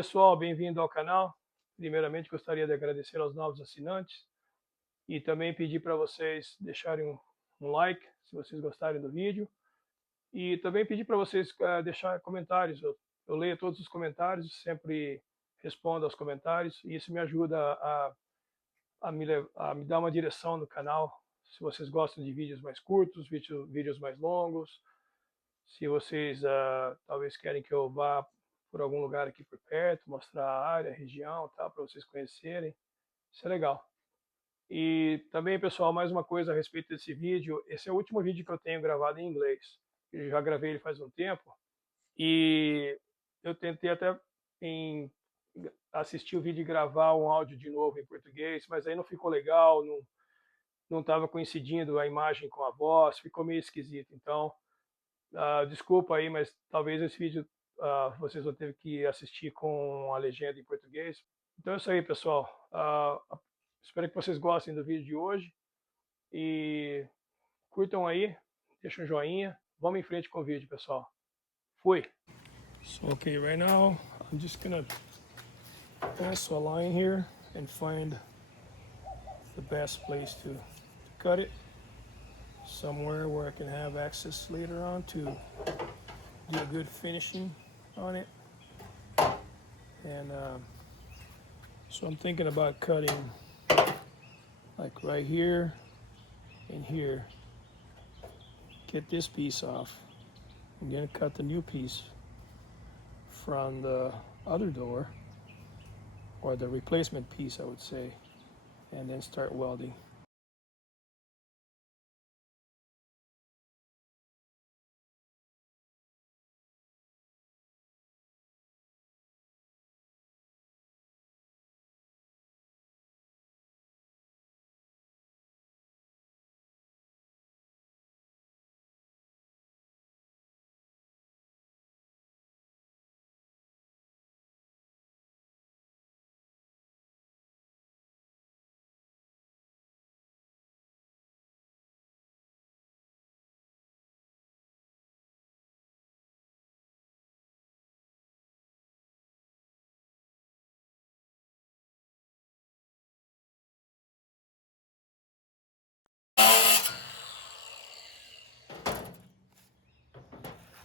pessoal, bem-vindo ao canal. Primeiramente, gostaria de agradecer aos novos assinantes e também pedir para vocês deixarem um like, se vocês gostarem do vídeo. E também pedir para vocês deixar comentários. Eu leio todos os comentários, sempre respondo aos comentários, e isso me ajuda a me dar uma direção no canal. Se vocês gostam de vídeos mais curtos, vídeos mais longos, se vocês talvez querem que eu vá por algum lugar aqui por perto, mostrar a área, a região, tá, para vocês conhecerem. Isso é legal. E também, pessoal, mais uma coisa a respeito desse vídeo. Esse é o último vídeo que eu tenho gravado em inglês. Eu já gravei ele faz um tempo. E eu tentei até assistir o vídeo e gravar um áudio de novo em português, mas aí não ficou legal, não estava coincidindo a imagem com a voz, ficou meio esquisito. Então, desculpa aí, mas talvez esse vídeo vocês vão ter que assistir com a legenda em português. Então é isso aí, pessoal. Espero que vocês gostem do vídeo de hoje e curtam aí, deixem um joinha. Vamos em frente com o vídeo, pessoal. Fui! So, okay, right now I'm just gonna pass a line here and find the best place to cut it. Somewhere where I can have access later on to do a good finishing on it. And so I'm thinking about cutting like right here and here. Get this piece off. I'm gonna cut the new piece from the other door, or the replacement piece I would say, and then start welding.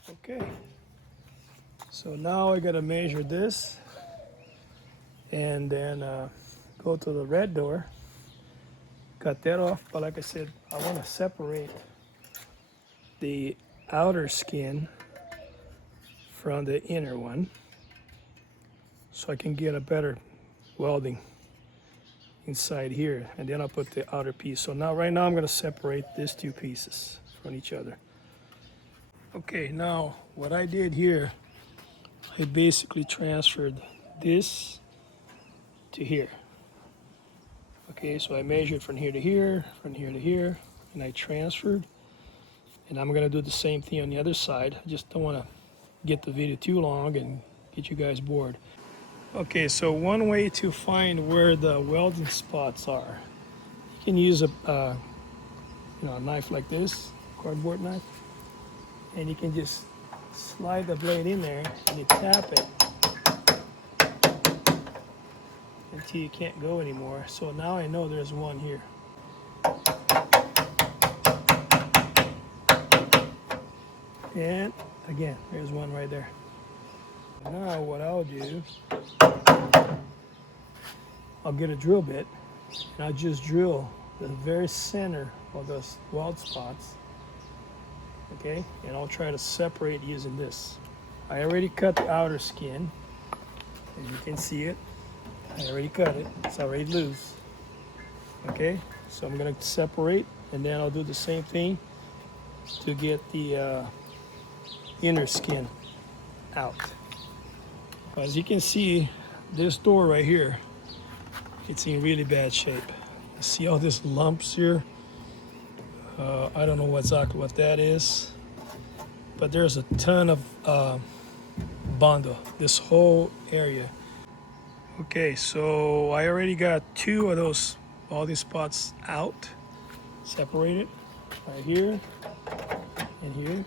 Okay, so now I gotta measure this and then go to the red door, cut that off. But like I said, I want to separate the outer skin from the inner one so I can get a better welding inside here, and then I'll put the outer piece. So now right now I'm going to separate these two pieces from each other. Okay, now what I did here, I basically transferred this to here. Okay, so I measured from here to here, from here to here, and I transferred. And I'm gonna do the same thing on the other side. I just don't wanna get the video too long and get you guys bored. Okay, so one way to find where the welding spots are, you can use a knife like this, cardboard knife, and you can just slide the blade in there and you tap it until you can't go anymore. So now I know there's one here. And again, there's one right there. Now what I'll do, I'll get a drill bit and I'll just drill the very center of those weld spots. Okay, and I'll try to separate using this. I already cut the outer skin, as you can see it. I already cut it, it's already loose. Okay, so I'm gonna separate, and then I'll do the same thing to get the inner skin out. As you can see, this door right here, it's in really bad shape. See all these lumps here? I don't know exactly what that is, but there's a ton of bondo, this whole area. Okay, so I already got two of those, all these spots out, separated, right here and here.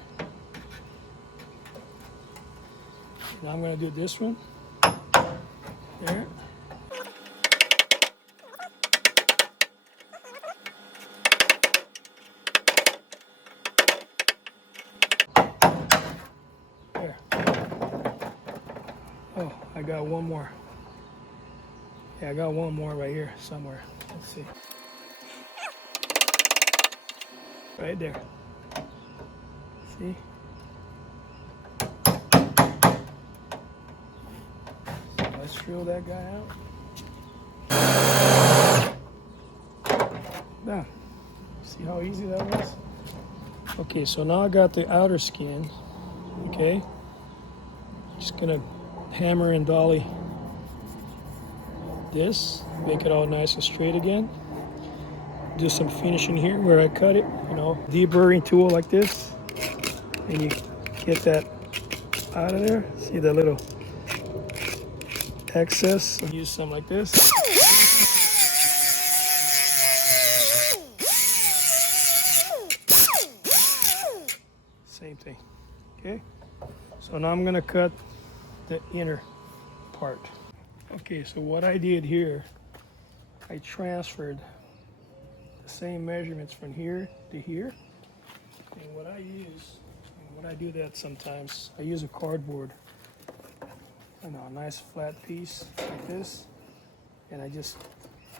Now I'm gonna do this one. There. There. Oh, I got one more. Yeah, I got one more right here somewhere. Let's see. Right there. See? So let's drill that guy out. Now, see how easy that was? Okay, so now I got the outer skin. Okay. Just gonna hammer and dolly this, make it all nice and straight again. Do some finishing here where I cut it, you know, deburring tool like this, and you get that out of there. See the little excess? Use some like this. Same thing. Okay. So now I'm gonna cut the inner part. Okay, so what I did here, I transferred the same measurements from here to here. And what I use, and when I do that sometimes, I use a cardboard, you know, a nice flat piece like this, and I just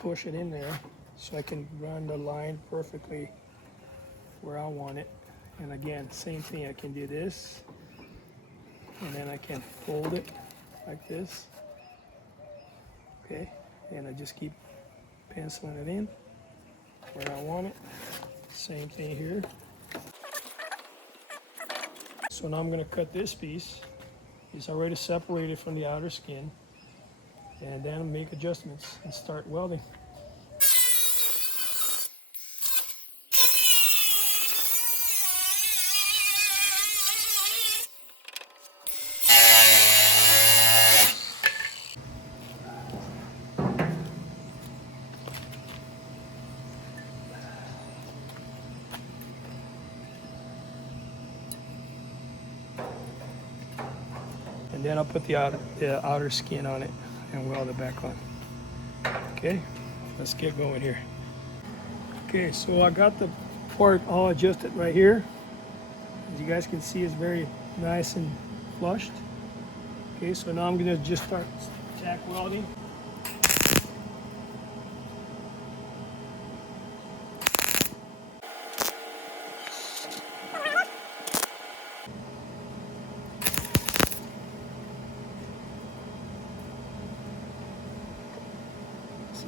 push it in there so I can run the line perfectly where I want it. And again, same thing, I can do this, and then I can fold it like this. Okay, and I just keep penciling it in where I want it. Same thing here. So now I'm going to cut this piece. It's already separated from the outer skin, and then make adjustments and start welding. And then I'll put the outer skin on it and weld it back on. Okay, let's get going here. Okay, so I got the part all adjusted right here. As you guys can see, it's very nice and flushed. Okay, so now I'm gonna just start tack welding.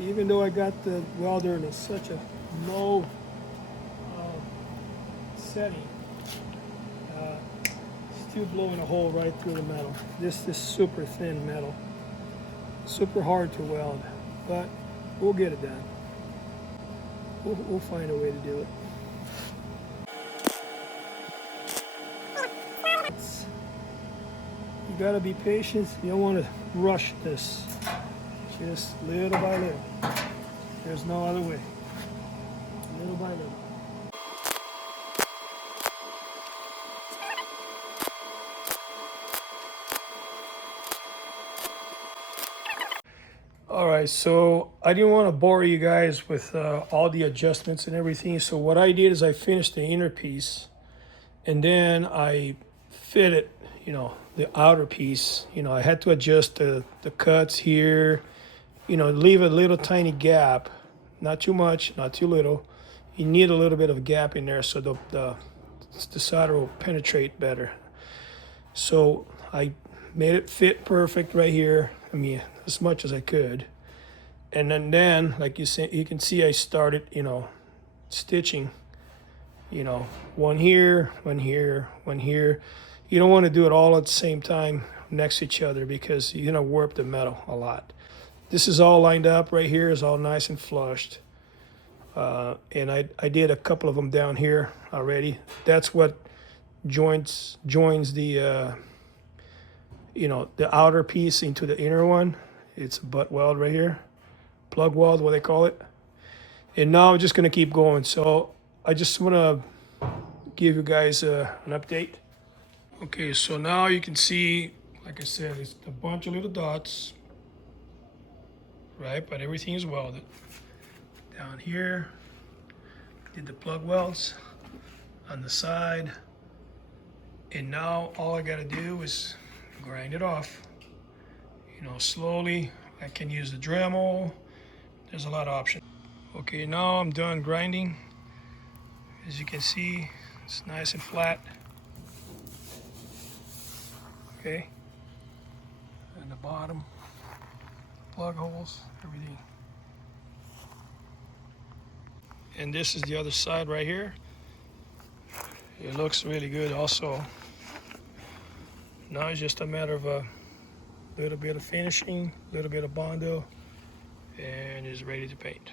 Even though I got the welder in such a low setting, still blowing a hole right through the metal. This is super thin metal, super hard to weld, but we'll get it done. We'll find a way to do it. You gotta be patient. You don't want to rush this. Just little by little. There's no other way. Little by little. All right, so I didn't want to bore you guys with all the adjustments and everything. So what I did is I finished the inner piece, and then I fitted, you know, the outer piece. You know, I had to adjust the cuts here. You know, leave a little tiny gap, not too much, not too little. You need a little bit of a gap in there so the solder will penetrate better. So I made it fit perfect right here. I mean, as much as I could. And then like you can see, I started, you know, stitching, you know, one here, one here, one here. You don't want to do it all at the same time next to each other because you're gonna warp the metal a lot. This is all lined up right here, is all nice and flushed. And I did a couple of them down here already. That's what joins the, you know, the outer piece into the inner one. It's a butt weld right here. Plug weld, what they call it. And now I'm just gonna keep going. So I just wanna give you guys an update. Okay, so now you can see, like I said, it's a bunch of little dots. right? But everything is welded. Down here, did the plug welds on the side. And now all I gotta do is grind it off. You know, slowly. I can use the Dremel. There's a lot of options. Okay, now I'm done grinding. As you can see, it's nice and flat. Okay. And the bottom, plug holes, everything. And this is the other side right here. It looks really good also. Now it's just a matter of a little bit of finishing, a little bit of Bondo, and it's ready to paint.